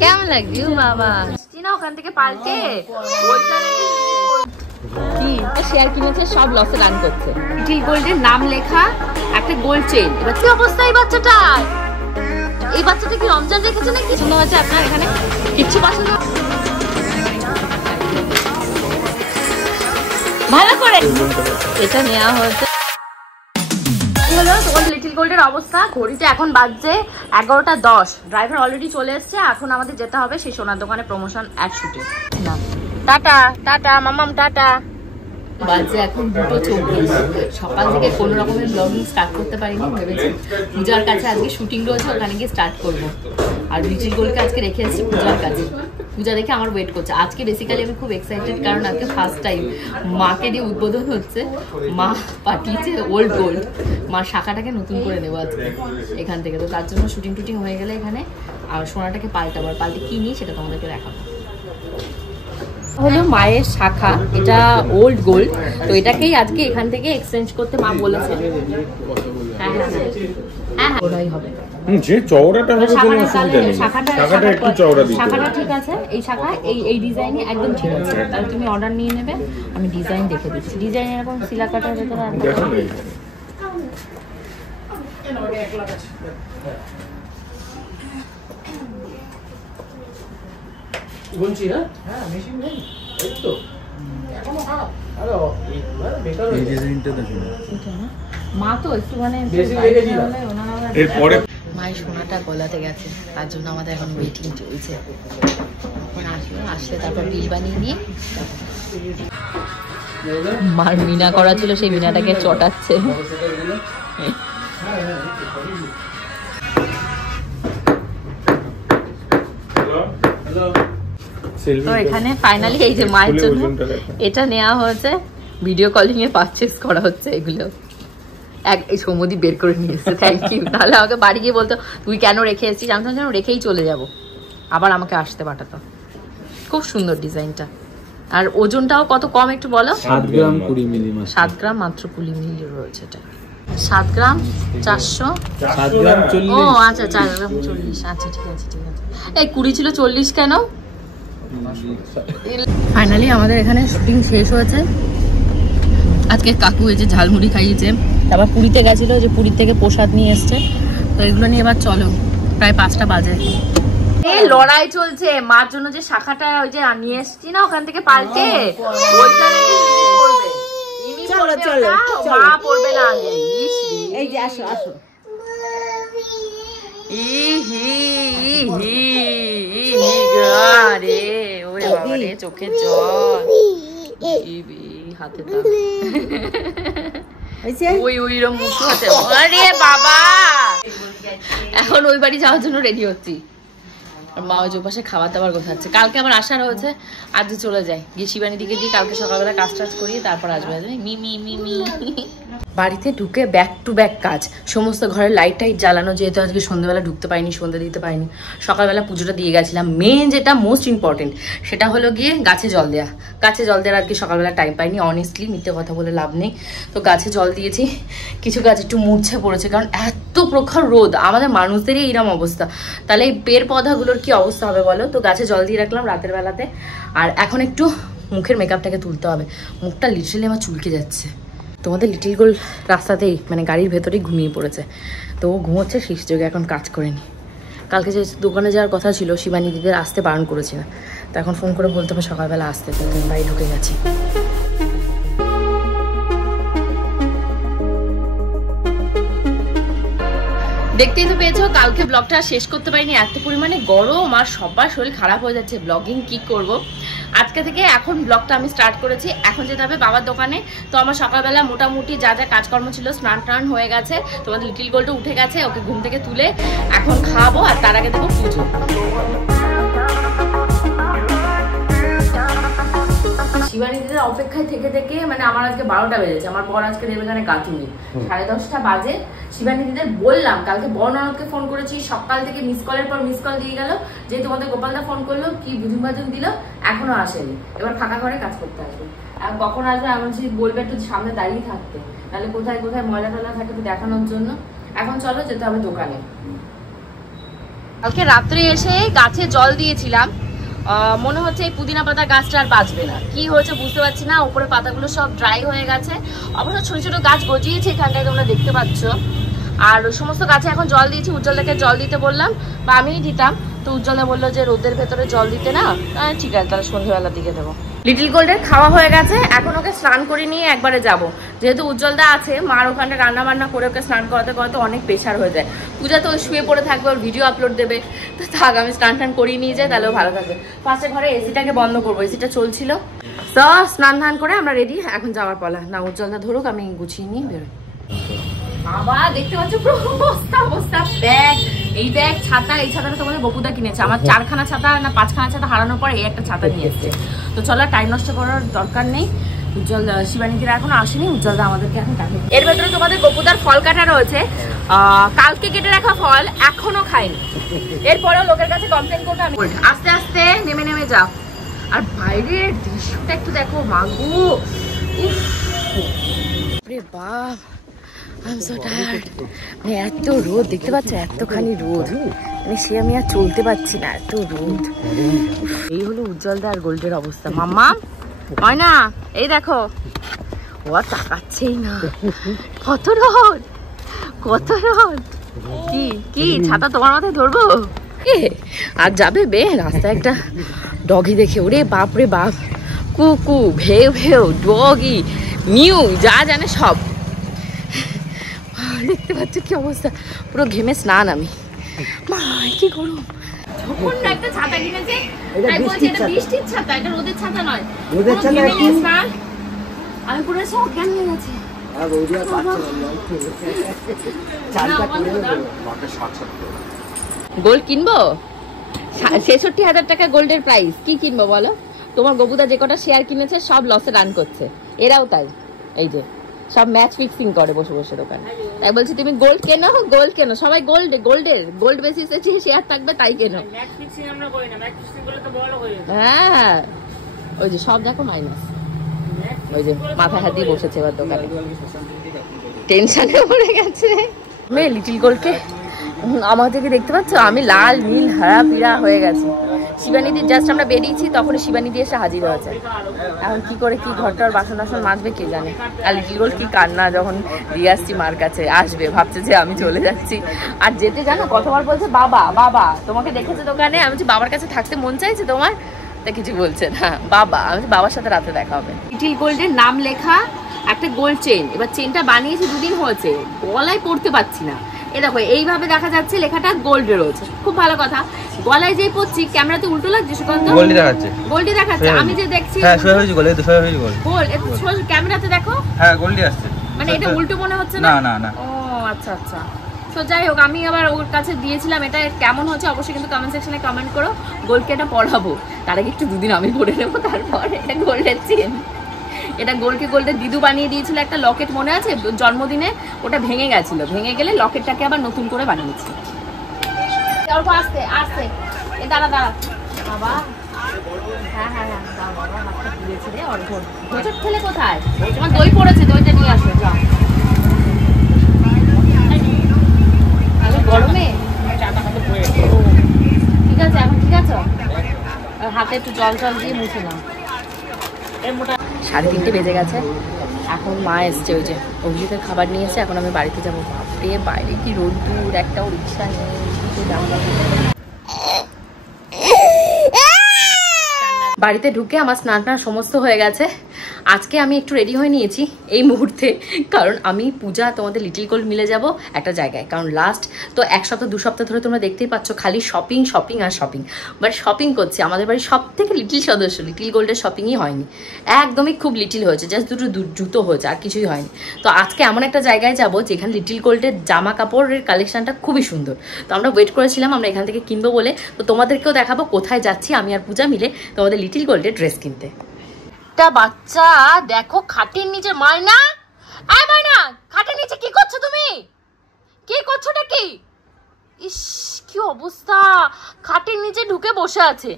কেমন লাগছে বাবা? না ওখান থেকে পাল্টে কি শেয়ার কিনেছে, সব লসে রান করছে। লিটল গোল্ডের নাম লেখা একটা গোল্ড চেইন। এবার কি অবস্থা এই বাচ্চাটা? এই বাচ্চাটা কি রমজান রেখেছে নাকি? পছন্দ হয়েছে আপনার? এখানে কিচ্ছু পছন্দ ভালো করে এটা নেওয়া হয়েছে। হলো তোমাদের লিটল গোল্ডের অবস্থা। ঘড়িতে এখন বাজছে 11:10। ড্রাইভার অলরেডি চলে এসছে। এখন আমাদের যেতে হবে সেই সোনার দোকানে প্রমোশন অ্যাড শুটে। না টাটা টাটা মামাম টাটা। বাজে এখন 2:24। সকাল থেকে কোনো রকমের ব্লগিং স্টার্ট করতে পারিনি। ভেবেছি পূজার কাছে আজকে শুটিং রয়েছে, ওখানে গিয়ে স্টার্ট করবো। আর লিটল গোল্ডকে আজকে রেখে এসেছি পূজার কাছে। পূজা দেখে আমার ওয়েট করছে। আজকে বেসিক্যালি আমি খুব এক্সাইটেড, কারণ আজকে ফার্স্ট টাইম মাকে দিয়ে উদ্বোধন হচ্ছে। মা পাঠিয়েছে ওল্ড গোল্ড, মার শাখাটাকে নতুন করে নেবো আজকে এখান থেকে। তো তার জন্য শুটিং টুটিং হয়ে গেলে এখানে আর সোনাটাকে পাল্টাবার পাল্টে কি নিই সেটা তোমাদেরকে দেখাবো। হলো মায়ের শাখা, এটা ওল্ড গোল্ড। তো এটাকেই আজকে এখান থেকে এক্সচেঞ্জ করতে মা বলেছে। হ্যাঁ হ্যাঁ হ্যাঁ হ্যাঁ ওটাই হবে। যে চওড়াটা হবে কোনো অসুবিধা নেই, শাখাটা একটু চওড়া দিতে। শাখাটা ঠিক আছে, এই শাখা এই ডিজাইনে একদম ঠিক আছে। তাহলে তুমি অর্ডার নিয়ে নেবে, আমি ডিজাইন দেখে দিচ্ছি। ডিজাইন এরকম সিলা কাটার ভেতরে আর বলছি না, হ্যাঁ মেশিন নেই এই তো এখনো খারাপ। আরে বেকার এই ডিজাইনটা দেখুন, এটা না মা তো একটু মানে বেশি লেগেছিল। এরপরে মায়ের সোনাটা গলাতে গেছে, তার জন্য আমাদের এখন ওয়েটিং চলছে। এখন আসলে তারপর বিল বানিয়ে নিয়ে মার মিনা করা ছিল, সেই মিনাটাকে চটাচ্ছে। তো এখানে ফাইনালি এই যে মায়ের জন্য এটা নেওয়া হয়েছে, ভিডিও কলিং এ পারচেস করা হচ্ছে। এগুলো এই সৌমদি বের করে নিয়ে এসেছে, থ্যাংক ইউ। তাহলে আমাকে বাড়ি গিয়ে বলতো তুই কেন রেখে এসেছিস, জানতাম যেন রেখেই চলে যাব, আবার আমাকে আসতে পাঠাতো। খুব সুন্দর ডিজাইনটা। আর ওজনটাও কত কম একটু বলো? 7 গ্রাম 20 মিলি। 7 গ্রাম মাত্র 20 মিলি রয়েছে এটা। 7 গ্রাম 400, 7 গ্রাম 40। ও আচ্ছা 4 গ্রাম 40। আচ্ছা ঠিক আছে ঠিক আছে। এই 20 ছিল 40 কেন? ফাইনালি আমাদের এখানে শুটিং শেষ হয়েছে। আজকে কাকু এই যে ঝালমুড়ি খাইয়েছে, তারপর পুরীতে গেছিলো, যে পুরীর থেকে প্রসাদ নিয়ে এসছে। তো এগুলো নিয়ে এবার চলো, প্রায় 5টা বাজে। এই লড়াই চলছে মার জন্য, যে শাখাটা ওই যে নিয়ে এসছি না ওখান থেকে পাল্টে, ওইটা নাকি পড়বে। চলো চলো মা পড়বে না আগে। এই যে আসো আসো। রে ওরে বাবা রে, চোখের জল, হাতে এখন ওই বাড়ি যাওয়ার জন্য রেডি হচ্ছি। মা ওই পাশে খাবার দাবার গোছাচ্ছে। কালকে আবার আসার হয়েছে, আজ চলে যায় গিয়ে শিবানী দিকে দিয়ে কালকে সকালবেলা কাজ টাজ করিয়ে তারপর আসবে। বাড়িতে ঢুকে ব্যাক টু ব্যাক কাজ, সমস্ত ঘরের লাইট টাইট জ্বালানো, যেহেতু আজকে সন্ধ্যাবেলা ঢুকতে পারিনি, সন্ধ্যা দিতে পারিনি। সকালবেলা পুজোটা দিয়ে গেছিলাম। মেন যেটা মোস্ট ইম্পর্টেন্ট সেটা হলো গিয়ে গাছে জল দেওয়া। গাছে জল দেওয়ার আজকে সকালবেলা টাইম পাইনি, অনেস্টলি মিথ্যে কথা বলে লাভ নেই। তো গাছে জল দিয়েছি, কিছু গাছ একটু মূর্ছে পড়েছে, কারণ এত প্রখর রোদ, আমাদের মানুষদেরই এইরকম অবস্থা, তাহলে এই পেড় পৌধাগুলোর কি অবস্থা হবে বলো। তো গাছে জল দিয়ে রাখলাম রাতের বেলাতে। আর এখন একটু মুখের মেকআপটাকে তুলতে হবে, মুখটা লিটারালি আমার চুলকে যাচ্ছে। তোমাদের লিটল গোল্ড রাস্তাতেই মানে গাড়ির ভেতরেই ঘুমিয়ে পড়েছে, তো ও ঘুমোচ্ছে শীষ যোগে, এখন কাজ করে নি। কালকে যে দোকানে যাওয়ার কথা ছিল, শিবানী দিদিদের আসতে বারণ করেছি না, তো এখন ফোন করে বলতে হবে সকালবেলা আসতে, তো বাড়ি ঢুকে গেছি। দেখতেই তো পেয়েছো, কালকে ব্লগটা শেষ করতে পারিনি, এত পরিমাণে গরম আর সবার শরীর খারাপ হয়ে যাচ্ছে। ব্লগিং কি করব, আজকে থেকে এখন ব্লগটা আমি স্টার্ট করেছি। এখন যেতে হবে বাবার দোকানে। তো আমার সকালবেলা মোটামুটি যা যা কাজকর্ম ছিল স্নান টান হয়ে গেছে। তোমাদের লিটল গোল্ডও উঠে গেছে, ওকে ঘুম থেকে তুলে এখন খাবো, আর তার আগে দেবো পুজো। শিবানী দিদির অপেক্ষায় থেকে থেকে মানে আমার আজকে 12টা বেজেছে। আমার বর আজকে দেবে এখানে গাঁথুনি, 10:30 বাজে। শিবানী দিদির বললাম, কালকে বর ননদকে ফোন করেছি, সকাল থেকে মিস কলের পর মিস কল দিয়ে গেল, যে তোমাদের গোপালদা ফোন করলো, কি বুঝুন বাজুন দিল, এখনো আসেনি। এবার ফাঁকা ঘরে কাজ করতে আসবে। আর কখন আসবে আমি বলবে একটু সামনে দাঁড়িয়ে থাকতে, তাহলে কোথায় কোথায় ময়লা টয়লা থাকে তো দেখানোর জন্য। এখন চলো যেতে হবে দোকানে। কালকে রাত্রে এসে গাছে জল দিয়েছিলাম, মনে হচ্ছে এই পুদিনা পাতা গাছটা আর বাঁচবে না, কি হয়েছে বুঝতে পারছি না। উপরে পাতাগুলো সব ড্রাই হয়ে গেছে। অবশ্য ছোট ছোট গাছ গজিয়েছে এখানটায়, তোমরা দেখতে পাচ্ছ। আর ওই সমস্ত গাছে এখন জল দিয়েছি। উজ্জ্বলদাকে জল দিতে বললাম, বা আমিই দিতাম, তো উজ্জ্বলদা বললো যে রোদের ভেতরে জল দিতে না, ঠিক আছে তাহলে সন্ধ্যেবেলার দিকে দেবো। লিটল গোল্ডের খাওয়া হয়ে গেছে, এখন ওকে স্নান করে নিয়ে একবারে যাব। যেহেতু উজ্জ্বলদা আছে, মার ওখানটা রান্না বান্না করে ওকে স্নান করাতে করাতে অনেক প্রেশার হয়ে যায়। পূজা তো শুয়ে পড়ে থাকবে, ওর ভিডিও আপলোড দেবে, তো থাক আমি স্নান টান করিয়ে নিয়ে যাই, তাহলেও ভালো থাকবে। ফার্স্টে ঘরে এসিটাকে বন্ধ করবো, এসিটা চলছিল। তো স্নান ধান করে আমরা রেডি, এখন যাওয়ার পালা। না উজ্জ্বলদা ধরুক, আমি গুছিয়ে নিয়ে বেরোই। বাবা দেখতে পাচ্ছ পুরো অবস্থা অবস্থা। ব্যাগ, এই ব্যাগ, ছাতা, এই ছাতাটা তোমাদের বকুদা কিনেছে। আমার 4খানা ছাতা না 5খানা ছাতা হারানোর পর এই একটা ছাতা নিয়ে এসছে। তো চলো, টাইম নষ্ট করার দরকার নেই। উজ্জ্বল শিবানীদিরা এখনো আসেনি, উজ্জ্বলদা আমাদেরকে এখন কাটে। এর ভেতরে তোমাদের বকুদার ফল কাটা রয়েছে, কালকে কেটে রাখা ফল, এখনো খাইনি। এরপরেও লোকের কাছে কমপ্লেন করবে আমি। আস্তে আস্তে নেমে নেমে যাও। আর বাইরের দৃশ্যটা একটু দেখো, মাগু রে বাপ, I'm so tired. মানে এত রোদ দেখতে পাচ্ছ, এতখানি রোদ, মানে সে আমি আর চলতে পারছি না, এত রোদ। এই হলো উজ্জ্বলদা আর গোল্ডের অবস্থা। মাম্মা হয় না, এই দেখো, ও আর তাকাচ্ছেই না। কত রোদ, কত রোদ। কি কি ছাতা তোমার মাথায় ধরবো? আর যাবে বে রাস্তায় একটা ডগি দেখে, ওরে বাপ রে বাপ, কুকু ভেউ ভেউ ডগি মিউ যা জানে সব। দেখতে পাচ্ছ কি অবস্থা, পুরো ঘেমে স্নান আমি। মা কি গরম। একটা ছাতা কিনেছে, তাই বলছে এটা বৃষ্টির ছাতা, এটা রোদের ছাতা নয়। রোদের ছাতা কি স্নান, আমি পুরো শক জ্ঞান হয়ে গেছে। আর রোদ আর পাচ্ছে না। গোল্ড কিনবো, ৬৬,০০০ টাকা গোল্ডের প্রাইস। কি কিনবো বলো? তোমার গবুদা যে কটা শেয়ার কিনেছে সব লসে রান করছে, এরাও তাই। এই যে সব ম্যাচ ফিক্সিং করে বসে বসে দোকানে। তাই বলছি তুমি গোল্ড কেনো, গোল্ড কেনো, সবাই গোল্ড বেসিসে যে শেয়ার থাকবে তাই কেনো। হ্যাঁ ওই যে সব দেখো মাইনাস, ওই যে মাথা হাত দিয়ে বসেছে এবার দোকানে, টেনশনে পড়ে গেছে। মেয়ে লিটল গোল্ডকে আমাদেরকে দেখতে পাচ্ছ, আমি লাল নীল হারা পিড়া হয়ে গেছি। শিবানীদি জাস্ট আমরা বেরিয়েছি, তখন শিবানীদি এসে হাজির হয়েছে। এখন কি করে কি ঘরটার বাসন টাসন মাজবে কে জানে। আর লিটল গোল্ড কি কান্না, যখন দিয়ে আসছি মার কাছে, আসবে ভাবছে যে আমি চলে যাচ্ছি। আর যেতে জানো কতবার বলছে বাবা বাবা, তোমাকে দেখেছে দোকানে। আমি বলছি বাবার কাছে থাকতে মন চাইছে তোমার, তা কিছু বলছে না। বাবা, আমি বাবার সাথে রাতে দেখা হবে। লিটল গোল্ডের নাম লেখা একটা গোল্ড চেন, এবার চেনটা বানিয়েছি 2 দিন হয়েছে, গলায় পড়তে পারছি না। এ দেখো এইভাবে দেখা যাচ্ছে লেখাটা গোল্ডে রয়েছে, খুব ভালো কথা। গলায় যে পড়ছি, ক্যামেরাতে উল্টো লাগছে সুকান্ত, গোল্ডি দেখাচ্ছে, গোল্ডি দেখাচ্ছে। আমি যে দেখছি হ্যাঁ সোয়া হয়েছে গোল, এই তো সোয়া হয়েছে গোল, গোল একটু ক্যামেরাতে দেখো, হ্যাঁ গোল্ডি আসছে, মানে এটা উল্টো মনে হচ্ছে না? না না। ও আচ্ছা আচ্ছা। তো যাই হোক, আমি আবার ওর কাছে দিয়েছিলাম, এটা কেমন হচ্ছে অবশ্যই কিন্তু কমেন্ট সেকশনে কমেন্ট করো। গোল্ডকে এটা পড়াবো, তার আগে একটু 2 দিন আমি পড়ে নেবো, তারপর এটা গোল্ডের চেন। এটা গোল্ডকে গোল্ডের দিদু বানিয়ে দিয়েছিল একটা লকেট, মনে আছে জন্মদিনে, ওটা ভেঙে গেছিল, ভেঙে গেলে লকেটটাকে আবার নতুন করে বানিয়েছি। আস্তে আস্তে, এ দাঁড়া দাঁড়া বাবা, হ্যাঁ হ্যাঁ হ্যাঁ বাবা, হাতটা পুড়েছে রে অর্ধ। হোঁচট খেলে কোথায়? তোমার দই পড়েছে, দইটা নিয়ে আসো যাও। গরমে ঠিক আছে, এখন ঠিক আছে, হাতে একটু জল জল দিয়ে মুছে নাও। 3:30 বেজে গেছে, এখন মা এসছে, ওই যে অভিজিতের খাবার নিয়ে এসে, এখন আমি বাড়িতে যাবো। বাপরে বাইরে কি রোদ্দুর, একটাও রিক্সা নেই, বাড়িতে ঢুকে আমার স্নান টান সমস্ত হয়ে গেছে। আজকে আমি একটু রেডি হয়ে নিয়েছি এই মুহূর্তে, কারণ আমি পূজা তোমাদের লিটল গোল্ড মিলে যাব একটা জায়গায়। কারণ লাস্ট তো 1 সপ্তাহ 2 সপ্তাহ ধরে তোমরা দেখতেই পাচ্ছ খালি শপিং শপিং আর শপিং, বাট শপিং করছে। আমাদের বাড়ির সব থেকে লিটল সদস্য লিটল গোল্ডের শপিংই হয়নি, একদমই খুব লিটল হয়েছে, জাস্ট 2টো জুতো হয়েছে, আর কিছুই হয়নি। তো আজকে এমন একটা জায়গায় যাব যেখানে লিটল গোল্ডের জামা কাপড়ের কালেকশনটা খুবই সুন্দর। তো আমরা ওয়েট করেছিলাম আমরা এখান থেকে কিনবো বলে, তো তোমাদেরকেও দেখাবো কোথায় যাচ্ছি আমি আর পূজা মিলে তোমাদের লিটল গোল্ডের ড্রেস কিনতে। বাচ্চা দেখো খাটের নিচে, মায়না আয় মায়না, খাটের নিচে কি করছো তুমি? কি করছোটা কি? ইস কি অবস্থা, খাটের নিচে ঢুকে বসে আছে।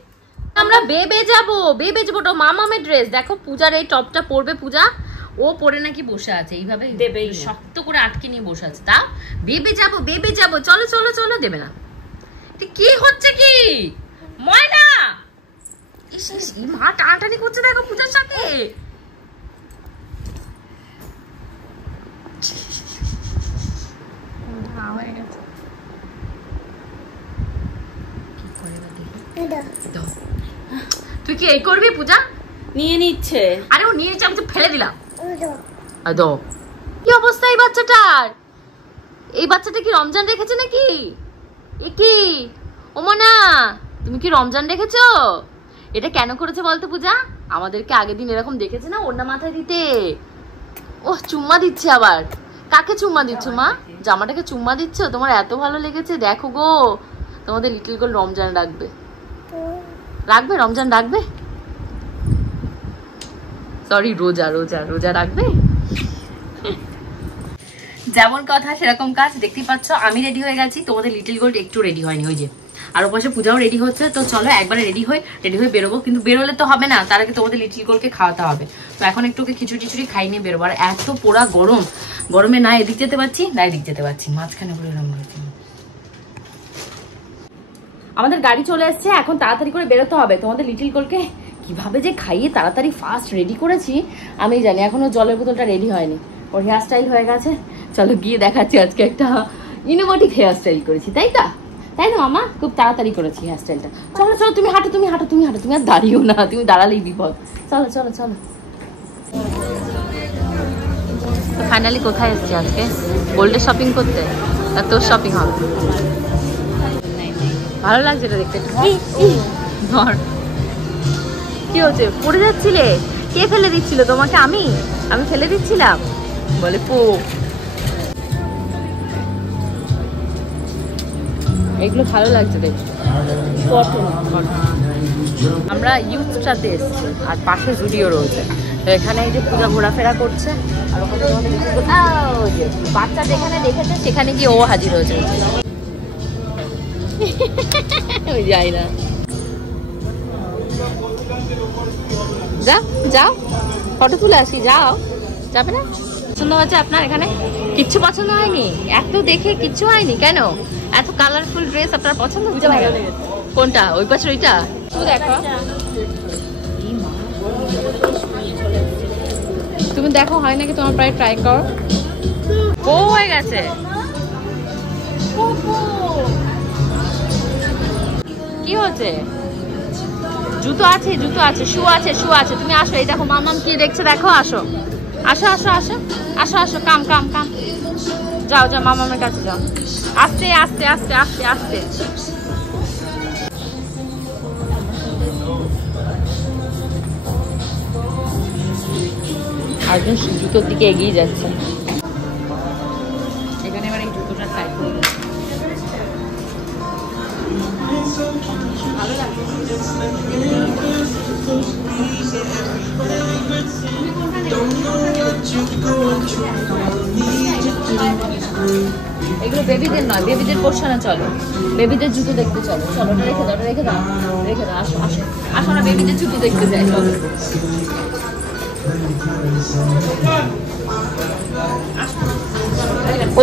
আমরা বেবে যাবো তো মামামের ড্রেস দেখো, পূজার এই টপটা পরবে পূজা, ও পরে নাকি বসে আছে এইভাবে শক্ত করে আটকে নিয়ে বসে আছে। তা বেবে যাবো চলো চলো চলো, দেবে না। কি হচ্ছে কি ময়না? ইস ইস, মা টানাটানি করছে দেখো পূজার সাথে। তুই কি এই করবি পূজা? নিয়ে নিচ্ছে। আরে ও নিয়ে নিচ্ছে, আমি তো ফেলে দিলাম। কি অবস্থা এই বাচ্চাটার? এই বাচ্চাটা কি রমজান রেখেছে নাকি? এ কি ওমনা, তুমি কি রমজান রেখেছো? এটা কেন করেছে বলতো পূজা? আমাদেরকে আগের দিন এরকম দেখেছে না ওড়না মাথায় দিতে। ও চুম্মা দিচ্ছে আবার। কাকে চুম্মা দিচ্ছ মা? জামাটাকে চুম্মা দিচ্ছ? তোমার এত ভালো লেগেছে। দেখো গো, তোমাদের লিটল গোল রমজান রাখবে। রাখবে রমজান রাখবে, সরি রোজা রোজা রোজা রাখবে। যেমন কথা সেরকম কাজ। দেখতেই পাচ্ছ আমি রেডি হয়ে গেছি, তোমাদের লিটল গোল্ড একটু রেডি হয়নি। ওই যে আর ওপাশে পূজাও রেডি হচ্ছে। তো চলো একবারে রেডি হয়ে বেরোবো। কিন্তু বেরোলে তো হবে না, তার আগে তোমাদের লিটল গোল্ডকে খাওয়াতে হবে। তো এখন একটু ওকে খিচুড়ি টিচুড়ি খাই নিয়ে বেরোবো। আর এত পোড়া গরম, গরমে না এদিক যেতে পারছি না এদিক যেতে পারছি, মাঝখানে ঘুরে এরকম হয়েছে। আমাদের গাড়ি চলে এসছে, এখন তাড়াতাড়ি করে বেরোতে হবে। তোমাদের লিটল গোল্ডকে কিভাবে যে খাইয়ে তাড়াতাড়ি ফাস্ট রেডি করেছি আমি জানি। এখনো জলের বোতলটা রেডি হয়নি, ওর হেয়ার স্টাইল হয়ে গেছে। চলো গিয়ে দেখাচ্ছি। আজকে একটা ইনোভেটিভ হেয়ার স্টাইল করেছি, তাই তো? তাই না মামা? খুব তাড়াতাড়ি করেছি হেয়ার স্টাইলটা। চলো চলো, তুমি হাঁটো তুমি হাঁটো তুমি হাঁটো, তুমি আর দাঁড়িয়েও না, তুমি দাঁড়ালেই বিপদ। চলো চলো চলো। ফাইনালি কোথায় এসছি আজকে? গোল্ডে শপিং করতে। আর তোর শপিং হবে? ভালো লাগছে এটা দেখতে। ধর কি হচ্ছে? পড়ে যাচ্ছিলে? কে ফেলে দিচ্ছিল তোমাকে? আমি ফেলে দিচ্ছিলাম বলে পো। এগুলো ভালো লাগছে দেখতে। আমরা ইউথটাতে এসছি আর পাশে জুডিও রয়েছে। তো এখানে এই যে পূজা ঘোরাফেরা করছে। আর বাচ্চা যেখানে দেখেছে সেখানে গিয়ে ও হাজির হয়েছে। ওই যাই না, যাও ফটো তুলে আসি। যাও, যাবে না? পছন্দ হয়েছে আপনার? এখানে কিচ্ছু পছন্দ হয়নি? এত দেখে কিচ্ছু হয়নি কেন? এত কালারফুল ড্রেস আপনার পছন্দ হচ্ছে না কেন? কোনটা? ওই পাশে ওইটা? দেখো তুমি দেখো, হয় নাকি তোমার? প্রায় ট্রাই করো। ও হয়ে গেছে। কি হচ্ছে? জুতো আছে, জুতো আছে, শু আছে, শু আছে। তুমি আসো, এই দেখো মামাম কি দেখছে দেখো। আসো আসো আসো আসো আসো আসো, কাম কাম কাম। যাও যাও মামামের কাছে যাও। আস্তে আস্তে আস্তে আস্তে আস্তে। একজন জুতোর দিকে এগিয়ে যাচ্ছে। এখানে এবার এই জুতোটা ট্রাই করবো। ভালো লাগছে। এগুলো বেবিদের নয়, বেবিদের পোর্শনে চলো। বেবিদের জুতো দেখতে চলো। চলো ওটা রেখে দাও, রেখে দাও, রেখে দাও। আসো আসো আসো না, বেবিদের জুতো দেখতে যাই। চলো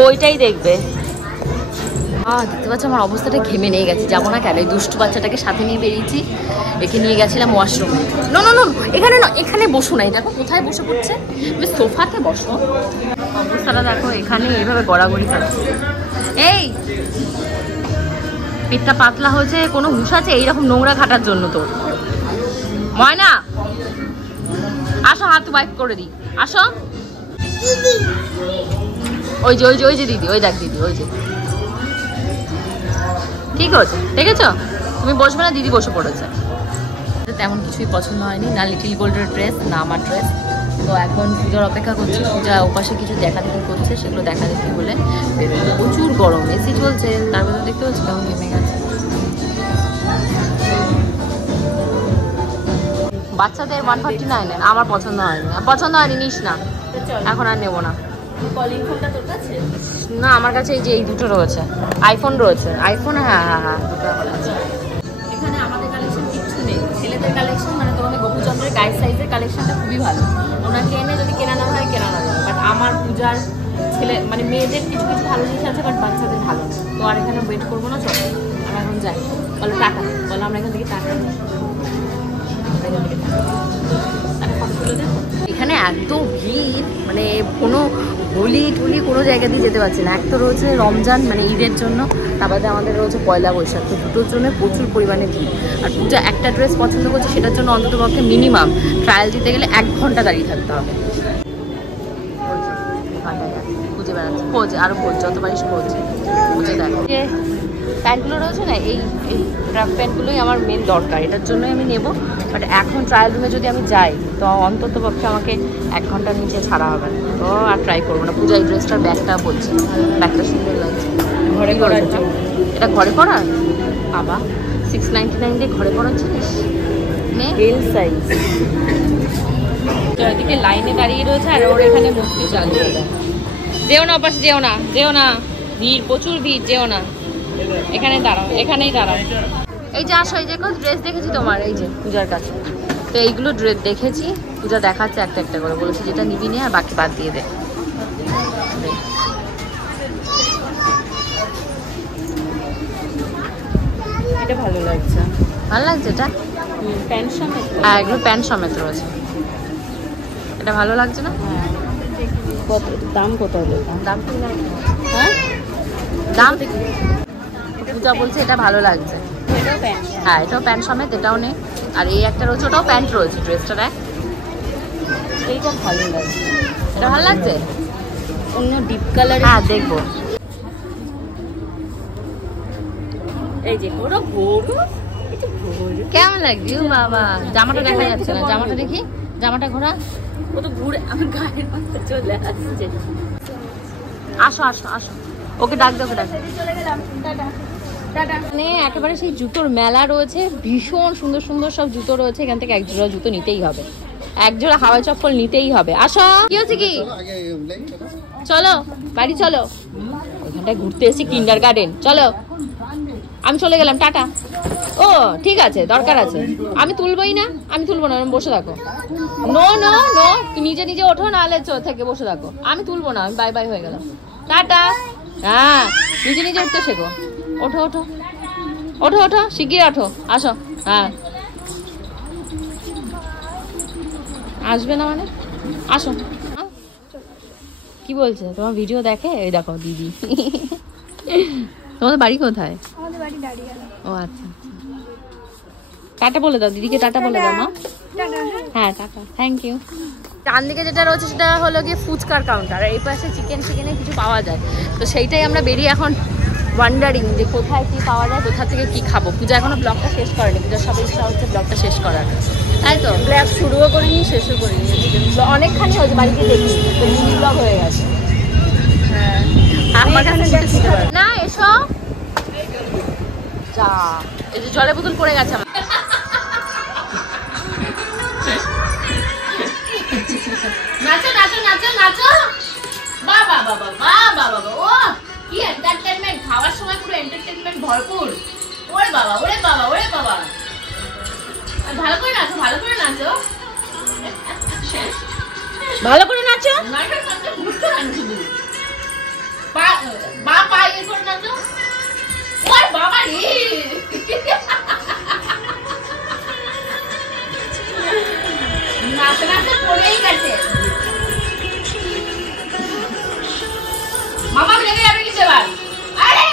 ওইটাই দেখবে। দেখতে পাচ্ছ আমার অবস্থাটা ঘেমে নিয়ে গেছে। যাবো না কেন? এই দুষ্টু বাচ্চাটাকে সাথে নিয়ে বেরিয়েছি। একে নিয়ে গেছিলাম ওয়াশরুমে। না না না, এখানে না, এখানে বসো না। দেখো কোথায় বসে পড়ছে। সোফাতে বসো। অবস্থাটা দেখো, এখানে এইভাবে গড়াগড়ি খাচ্ছে। এই পেটটা পাতলা হয়েছে, কোনো হুঁশ আছে এইরকম নোংরা ঘাটার জন্য? তোর ময়না আসো, হাত ওয়াইপ করে দিই। আসো। ওই যে ওই যে ওই যে দিদি, ওই দেখ দিদি, ওই যে। ঠিক আছে, দেখেছো? তুমি বসবে না, দিদি বসে পড়েছে। তেমন কিছুই পছন্দ হয়নি, না লিটল গোল্ডের ড্রেস না আমার ড্রেস। তো এখন পূজার অপেক্ষা করছি। পূজা ওপাশে কিছু দেখাদেখি করছে, সেগুলো দেখাদেখি বলে বেরোবো। প্রচুর গরম, এসি চলছে, তার মধ্যে দেখতে পাচ্ছি কেমন ঘেমে গেছে। বাচ্চাদের 149, আমার পছন্দ হয়নি। পছন্দ হয়নি, নিস না, এখন আর নেবো না। না আমার কাছে এই যে এই দুটো রয়েছে, আইফোন রয়েছে। আইফোন হ্যাঁ হ্যাঁ হ্যাঁ এখানে আমাদের কালেকশন কিচ্ছু নেই। ছেলেদের কালেকশন মানে তোমাদের গোপুচন্দ্রের গায়ের সাইজের কালেকশনটা খুবই ভালো। ওনাকে এনে যদি কেনা না হয় কেনা না যায়। বাট আমার পূজার ছেলে মানে মেয়েদের কিছু কিছু ভালো জিনিস আছে, বাট বাচ্চাদের ভালো না। তো আর এখানে ওয়েট করবো না, চলো। এখন যাই, বলো টাকা, বলো আমরা এখান থেকে টাকা। এখানে এত ভিড়, মানে কোনো হোলি টুলি কোনো জায়গা দিয়ে যেতে পারছি না। এক তো রয়েছে রমজান মানে ঈদের জন্য, তার বাদে আমাদের রয়েছে পয়লা বৈশাখ, তো দুটোর জন্য প্রচুর পরিমাণে ভিড়। আর পূজা একটা ড্রেস পছন্দ করছে, সেটার জন্য অন্তত পক্ষে মিনিমাম ট্রায়াল দিতে গেলে 1 ঘন্টা দাঁড়িয়ে থাকতে হবে। খুঁজে বেড়াচ্ছে, খোঁজ আরও খোঁজ, যত পারিস খোঁজ, খুঁজে দেখ। যে প্যান্টগুলো রয়েছে না, এই ট্রাক প্যান্টগুলোই আমার মেন দরকার, এটার জন্যই আমি নেব। বাট এখন ট্রায়াল রুমে যদি আমি যাই তো অন্তত পক্ষে আমাকে 1 ঘন্টার নিচে ছাড়া হবে, তো আর ট্রাই করবো না। পূজা এই ড্রেসটার ব্যাগটা বলছি, ব্যাগটা সুন্দর লাগছে, ঘরে পরার জন্য। এটা ঘরে পরা বাবা, 699 দিয়ে ঘরে পরার জিনিস, এল সাইজ। চারিদিকে লাইনে দাঁড়িয়ে রয়েছে আর ওর এখানে মূর্তি চালু। যেও না পাশে, যেও না, যেও না, ভিড়, প্রচুর ভিড়, যেও না, এখানে দাঁড়াও, এখানেই দাঁড়াও। এই যে আসো, এই যে ড্রেস দেখেছি তোমার, এই যে পূজার কাছে, তো এইগুলো ড্রেস দেখেছি, পূজা দেখাচ্ছে একটা একটা করে, বলেছি যেটা নিবি নে আর বাকি বাদ দিয়ে দে। এটা ভালো লাগছে, ভালো লাগছে এটা, প্যান্ট সমেত। হ্যাঁ, এগুলো প্যান্ট সমেত রয়েছে, এটা ভালো লাগছে না? কত দাম? কত হলো দাম? হ্যাঁ দাম পূজা বলছে এটা ভালো লাগছে। হ্যাঁ, এটাও প্যান্ট সমেত, এটাও নেই। আর এই একটা রয়েছে, ওটাও প্যান্ট রয়েছে, ড্রেসটা দেখ, এইটা ভালো লাগছে। এটা ভালো লাগছে, অন্য ডিপ কালার। হ্যাঁ দেখবো, এই যে পুরো ভোরু, কেমন লাগছে বাবা? জামাটা দেখা যাচ্ছে না, জামাটা দেখি, জামাটা ঘোরা, ও তো ঘুরে আমার গায়ের মধ্যে চলে আসছে। আসো আসো আসো, ওকে ডাক দে, ওকে ডাক দে। মানে একেবারে সেই জুতোর মেলা রয়েছে, ভীষণ সুন্দর সুন্দর সব জুতো রয়েছে। এখান থেকে 1 জোড়া জুতো নিতেই হবে, 1 জোড়া হাওয়াই চপ্পল নিতেই হবে। আসো, কি হচ্ছে কি, চলো বাড়ি চলো, ওইখানটায় ঘুরতে এসেছি, কিন্ডার গার্ডেন, চলো। আমি চলে গেলাম, টাটা। ও ঠিক আছে, দরকার আছে, আমি তুলবই না, আমি তুলবো না, বসে থাকো। নো নো নো, তুমি নিজে নিজে ওঠো, নাহলে থেকে বসে থাকো, আমি তুলবো না, আমি বাই বাই হয়ে গেলাম, টাটা। হ্যাঁ, নিজে নিজে উঠতে শেখো, ওঠো ওঠো ওঠো ওঠো, শিগগির ওঠো, আসো। হ্যাঁ, আসবে না মানে আসো। কি বলছে, তোমার ভিডিও দেখে? এই দেখো দিদি। তোমাদের বাড়ি কোথায়? আমাদের বাড়ি দাঁড়িয়ে। ও আচ্ছা, টাটা বলে দাও দিদিকে, টাটা বলে দাও মা। হ্যাঁ টাটা, থ্যাংক ইউ। ডান দিকে যেটা রয়েছে সেটা হলো গিয়ে ফুচকার কাউন্টার, এই পাশে চিকেনে কিছু পাওয়া যায়, তো সেইটাই আমরা বেরিয়ে এখন ওয়ান্ডারিং যে কোথায় কি পাওয়া যায়, কোথা থেকে কি খাবো। পূজা এখনো ব্লগটা শেষ করেনি, পূজার সব ইচ্ছা হচ্ছে ব্লগটা শেষ করার, তাই তো ব্লগ শুরুও করিনি শেষও করিনি, অনেকখানি হয়েছে বাড়িতে দেখি, তো মিনি ব্লগ হয়ে গেছে। হ্যাঁ, না এসো, যা, এই যে জলের বোতল পড়ে গেছে আমার। নাচো নাচো নাচো নাচো, বাবা বাবা বাবা বাবা, ও কি এন্টারটেইনমেন্ট, খাওয়ার সময় পুরো এন্টারটেইনমেন্ট ভরপুর। ওরে বাবা, ওরে বাবা, ওরে বাবা, ভালো করে নাচো, ভালো করে নাচো, ভালো করে নাচো, নাচো নাচো, ঘুরতে হয় শুধু, বা পা ইয়ে করে নাচো। ওরে বাবা রে, নাচতে নাচতে পড়েই গেছে, মামা লেগে যাবে কিন্তু এবার। আরে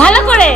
ভালো করে